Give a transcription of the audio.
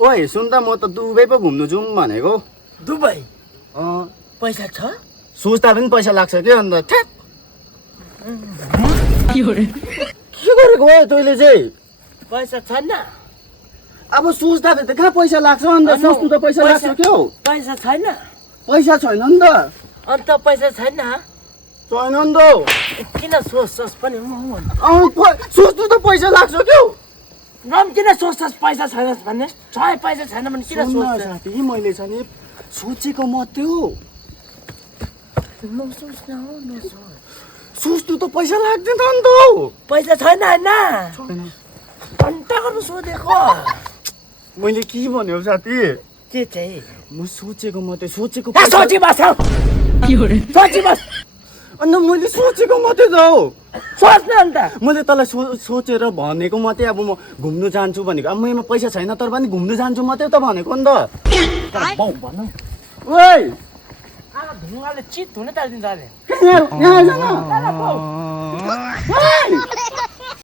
ओइ सुन त म त दुबई पो घुम्नु जाउँ भनेको दुबई अँ पैसा छ सोच्दा पनि पैसा लाग्छ के अन्त ठ्याक के के गरेको हो तैँले चाहिँ पैसा छैन अब सोच्दाखेरि त कहाँ पैसा लाग्छ अन्त सोच्नु त पैसा लाग्छ के हो पैसा छैन पैसा छैन नि त अन्त पैसा छैन छैन नि त किन सोच्छस् पनि सोच्नु त पैसा लाग्छ के हो किन सोच्छस् पैसा छैन भन्ने पैसा छैन भने किन सोच्छस् साथी मैले छ नि सोचेको मात्रै हो सोच्नु त पैसा लाग्दैन नि त पैसा छैन होइन छैन घन्टा गर्नु सोधेको मैले के भन्यो साथी के चाहिँ म सोचेको मात्रै सोचेको सोची बस सोची बस अन्त मैले सोचेको मात्रै त हो सोच्न अन्त मैले तँलाई सोचेर भनेको मात्रै अब म घुम्नु जान्छु भनेको अब मेरोमा पैसा छैन तर पनि घुम्नु जान्छु मात्रै त भनेको नि त भनौँ ओइ ढुङ्गाले चित हुन थालिदिन्छ अरे यहाँ आइज न। ओइ